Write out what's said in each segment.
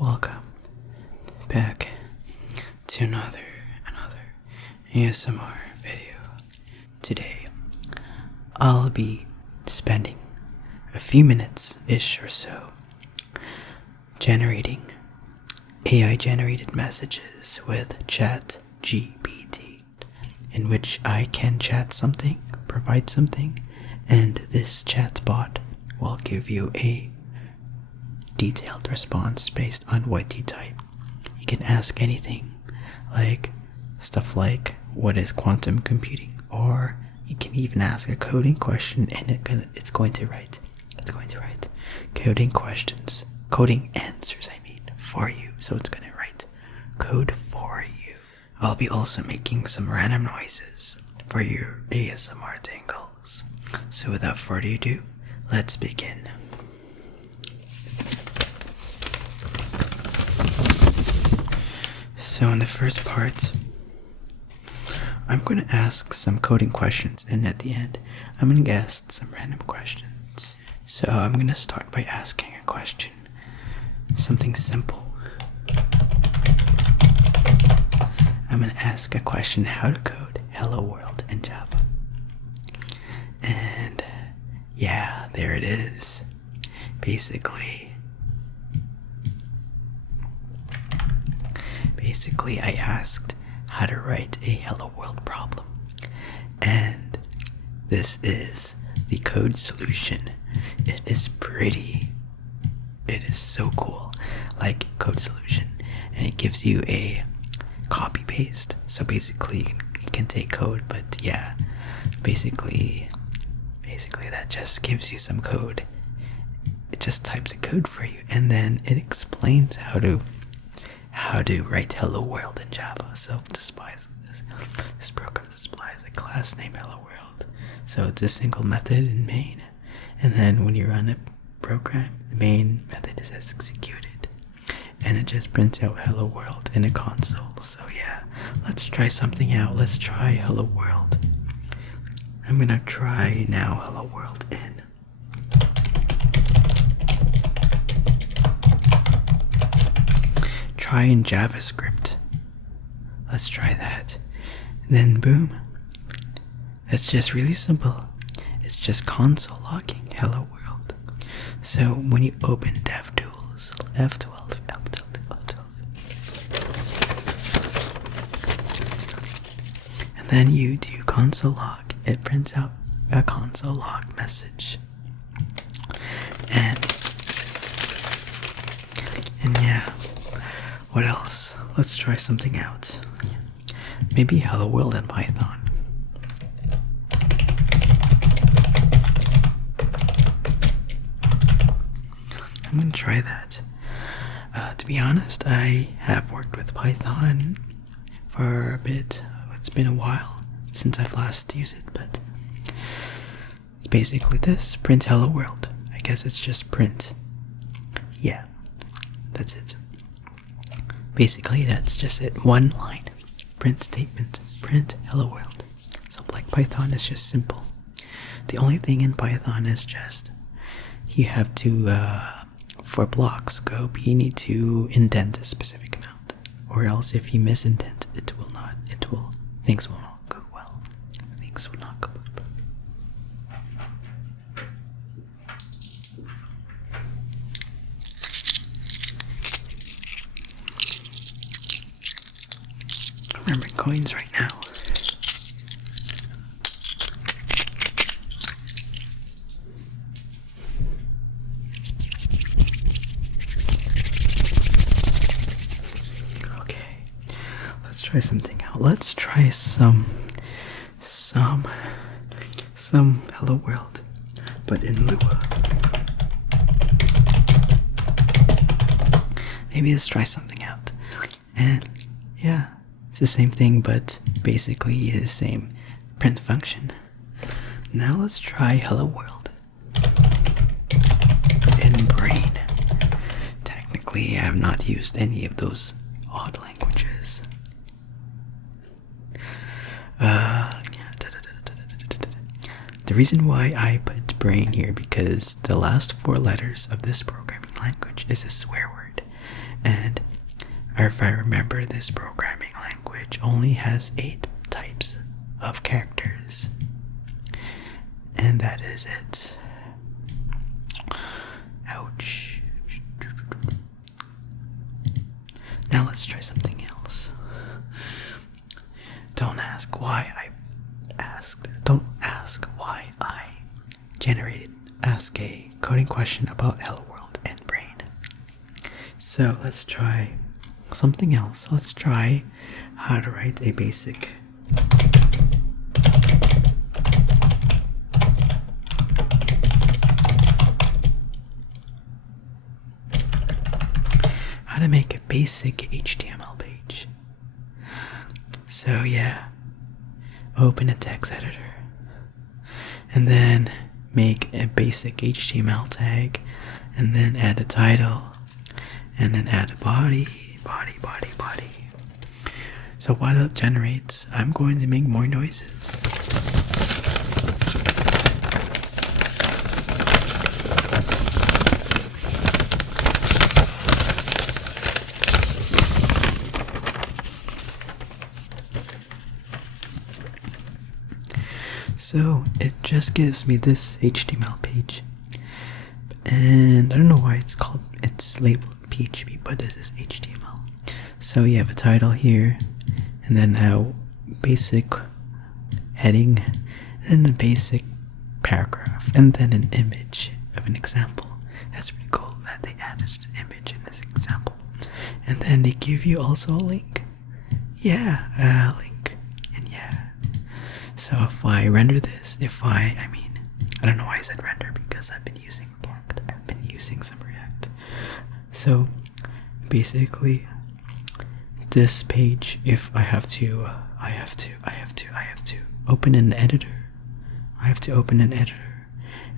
Welcome back to another ASMR video. Today, I'll be spending a few minutes-ish or so generating AI-generated messages with ChatGPT, in which I can chat something, provide something, and this chatbot will give you a detailed response based on what you type. You can ask anything, like stuff like what is quantum computing, or you can even ask a coding question and it's going to write coding answers for you. So it's going to write code for you. I'll be also making some random noises for your ASMR tingles. So without further ado, let's begin. So in the first part, I'm going to ask some coding questions, and at the end, I'm going to ask some random questions. So I'm going to start by asking a question, something simple. I'm going to ask a question, how to code Hello World in Java. And yeah, there it is. Basically, I asked how to write a Hello World problem, and this is the code solution. It is so cool, like code solution, and it gives you a copy paste. So basically, you can take code, but yeah, basically that just gives you some code. It just types a code for you, and then it explains how to write Hello World in Java. So this program displays a class named Hello World. So it's a single method in main, and then when you run a program, the main method is executed, and it just prints out Hello World in a console. So yeah, let's try something out. Let's try Hello World. I'm gonna try now Hello World in JavaScript. Let's try that. Then boom. It's just really simple. It's just console logging Hello World. So when you open DevTools, F12, and then you do console log, it prints out a console log message. And yeah. What else? Let's try something out. Maybe Hello World in Python. I'm gonna try that. To be honest, I have worked with Python for a bit. It's been a while since I've last used it, but it's basically this. Print Hello World. I guess it's just print. Yeah, that's it. Basically, that's just it. One line. Print statement. Print Hello World. So like Python is just simple. The only thing in Python is just you have to, for blocks scope, you need to indent a specific amount. Or else if you misindent, things will not go well. Things will not go well. Remembering coins right now. Okay, let's try something out. Let's try some Hello World, but in Lua. Maybe let's try something out. And yeah. It's the same thing, but basically the same print function. Now let's try Hello World in Brain. Technically, I have not used any of those odd languages. The reason why I put Brain here because the last 4 letters of this programming language is a swear word. And if I remember, this programming language only has 8 types of characters. And that is it. Ouch. Now let's try something else. Don't ask why I generated ask a coding question about Hello World and Brain. So let's try something else. Let's try how to write a basic to make a basic HTML page. So yeah, open a text editor and then make a basic HTML tag and then add a title and then add a body. So while it generates, I'm going to make more noises. So it just gives me this HTML page, and I don't know why it's labeled PHP, but this is HTML. So you have a title here, and then a basic heading, and a basic paragraph, and then an image of an example. That's pretty cool that they added an image in this example. And then they give you also a link. Yeah, a link. And yeah. So if I render this, I don't know why I said render, because I've been using React. I've been using some React. So basically, this page, if I have to open an editor. I have to open an editor,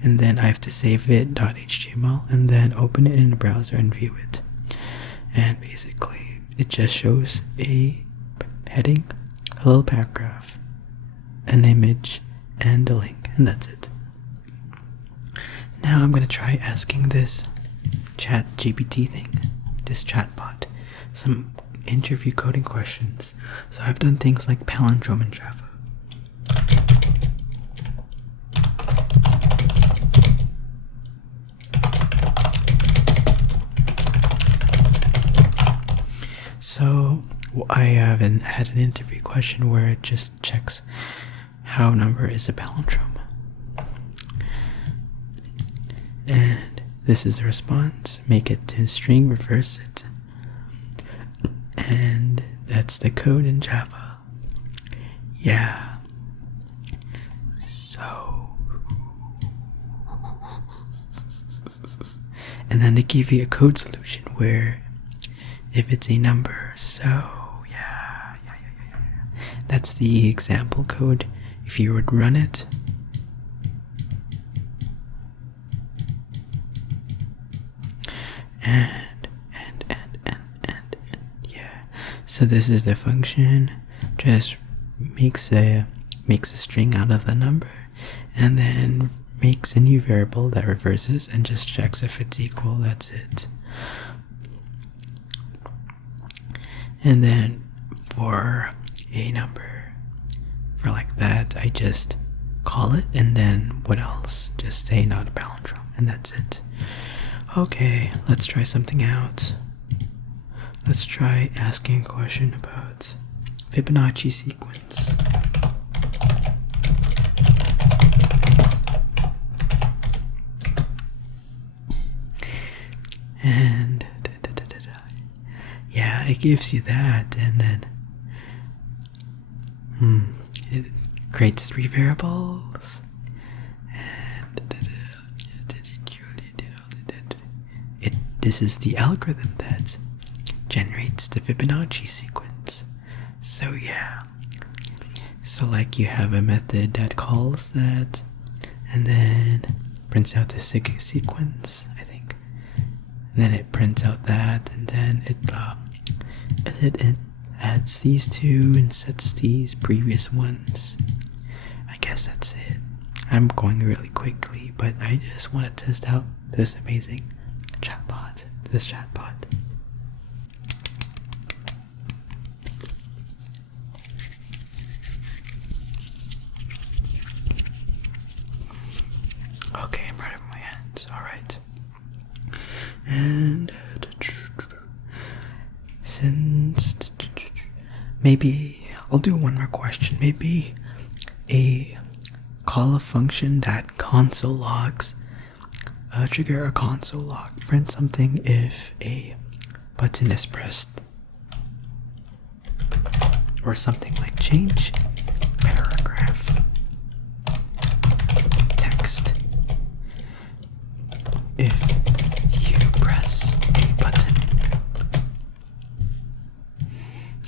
and then I have to save it .html, and then open it in the browser and view it. And basically, it just shows a heading, a little paragraph, an image, and a link, and that's it. Now I'm gonna try asking this ChatGPT thing, this chatbot, some interview coding questions. So I've done things like palindrome in Java. So I haven't had an interview question where it just checks how number is a palindrome. And this is the response. Make it to string, reverse it. And that's the code in Java. Yeah. So. And then they give you a code solution where if it's a number, so yeah. That's the example code. If you would run it, and yeah. So this is the function. Just makes a string out of the number, and then makes a new variable that reverses and just checks if it's equal. That's it. And then for a number, for like that, I just call it, and then what else? Just say not a palindrome, and that's it. Okay, let's try something out. Let's try asking a question about Fibonacci sequence. And yeah, it gives you that, and then it creates 3 variables, and this is the algorithm that generates the Fibonacci sequence. So yeah, so like you have a method that calls that, and then prints out the sequence, I think, and then it prints out that, and then it adds these 2 and sets these previous ones. I guess that's it. I'm going really quickly, but I just want to test out this amazing chatbot. Since maybe I'll do one more question. Maybe a call a function that console logs, trigger a console log, print something if a button is pressed, or something like change paragraph text if you press a button.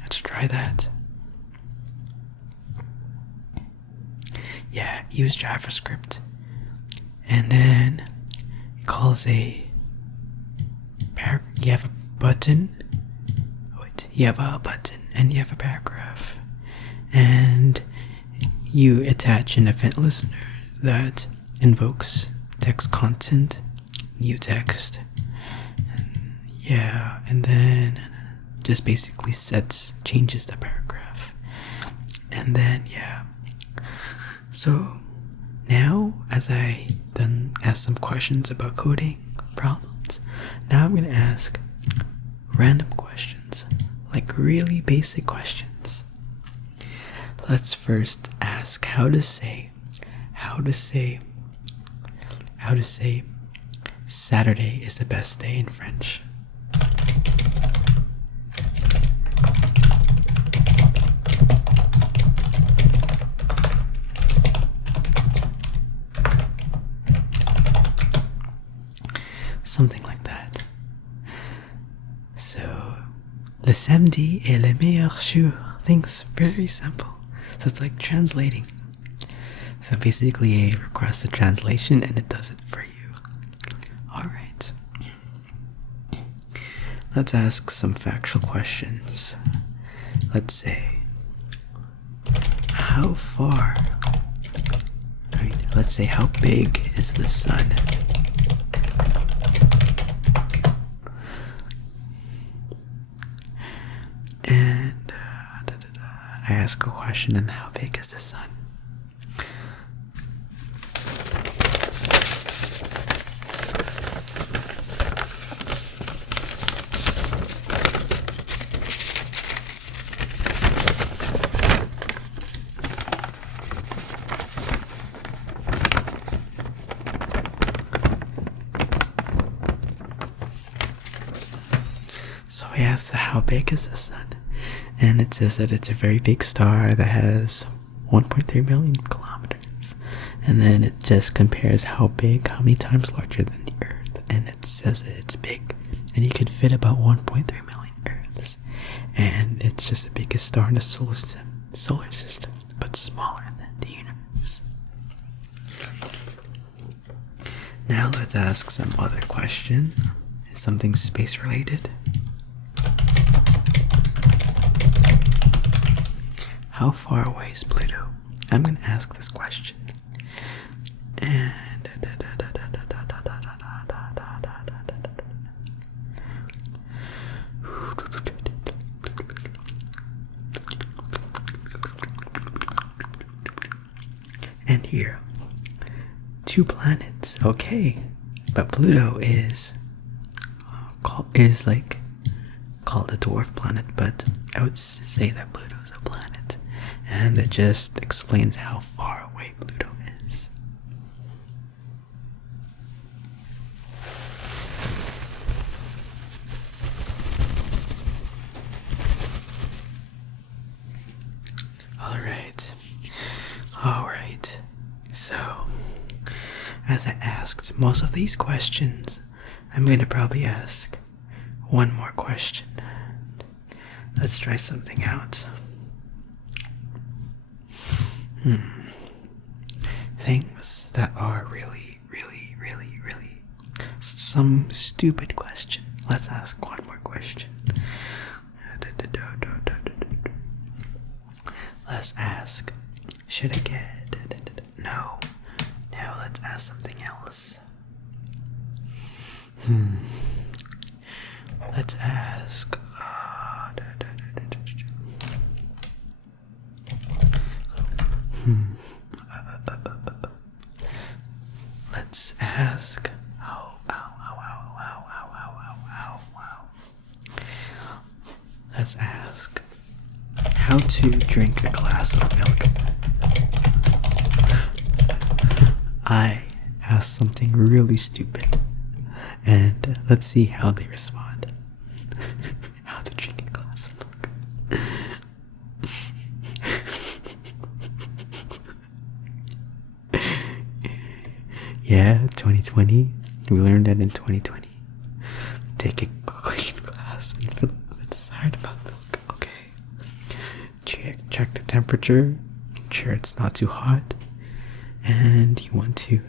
Let's try that. Yeah, use JavaScript, and then it calls a you have a button. Wait, you have a button and you have a paragraph, and you attach an event listener that invokes text content, new text, and then just basically changes the paragraph, and then so now, as I then asked some questions about coding problems, now I'm gonna ask random questions, like really basic questions. Let's first ask how to say Saturday is the best day in French. Something like that. So, le samedi est le meilleur jour. Things very simple. So it's like translating. So basically a request a translation and it does it for you. Alright. Let's ask some factual questions. Let's say, how big is the sun? And I ask a question, and how big is the sun? So I asked how big is the sun? And it says that it's a very big star that has 1.3 million kilometers. And then it just compares how many times larger than the Earth. And it says that it's big. And you could fit about 1.3 million Earths. And it's just the biggest star in the solar system, but smaller than the universe. Now let's ask some other question. Is something space related? How far away is Pluto? I'm going to ask this question. And here, 2 planets. Okay, but Pluto is called a dwarf planet, but I would say that Pluto is a planet, and it just explains how far away Pluto is. Alright, so as I asked most of these questions, I'm going to probably ask one more question. Let's try something out. Things that are really some stupid question. Let's ask one more question. Let's ask, should I get... No, let's ask something else. Let's ask... Let's ask... let's ask how to drink a glass of milk. I asked something really stupid, and let's see how they respond. How to drink a glass of milk. Yeah, 2020. We learned that in 2020. Take a clean glass and fill it with the side about milk. Okay. Check the temperature. Ensure it's not too hot. And you want to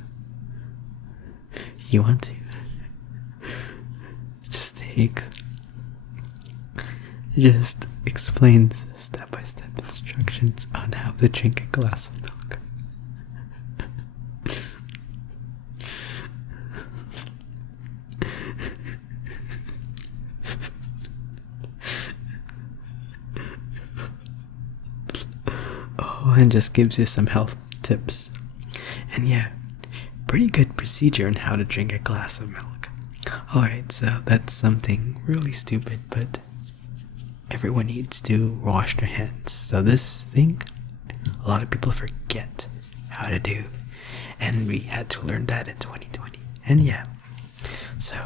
just explains step-by-step instructions on how to drink a glass of milk. Oh, and just gives you some health tips. And yeah, pretty good procedure on how to drink a glass of milk. Alright, so that's something really stupid, but everyone needs to wash their hands. So this thing, a lot of people forget how to do. And we had to learn that in 2020. And yeah, so,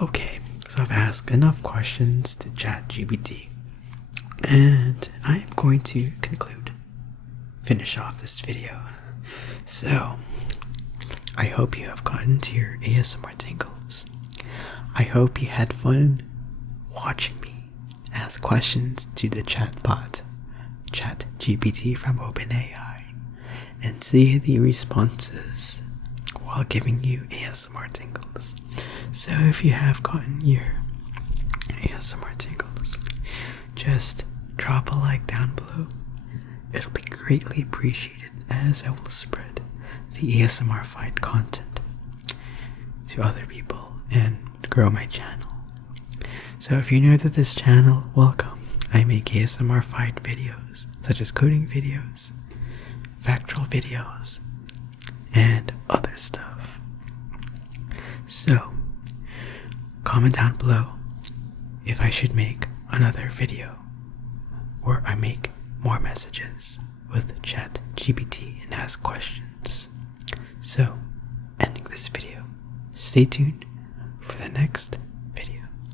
okay, so I've asked enough questions to ChatGPT. And I am going to finish off this video. So, I hope you have gotten to your ASMR tingles. I hope you had fun watching me ask questions to the chatbot, ChatGPT from OpenAI, and see the responses while giving you ASMR tingles. So if you have gotten your ASMR tingles, just drop a like down below. It'll be greatly appreciated, as I will spread the ASMR-fied content to other people and grow my channel. So if you're new to this channel, welcome. I make ASMR-fied videos, such as coding videos, factual videos, and other stuff. So, comment down below if I should make another video where I make more messages with ChatGPT and ask questions. So, ending this video, stay tuned for the next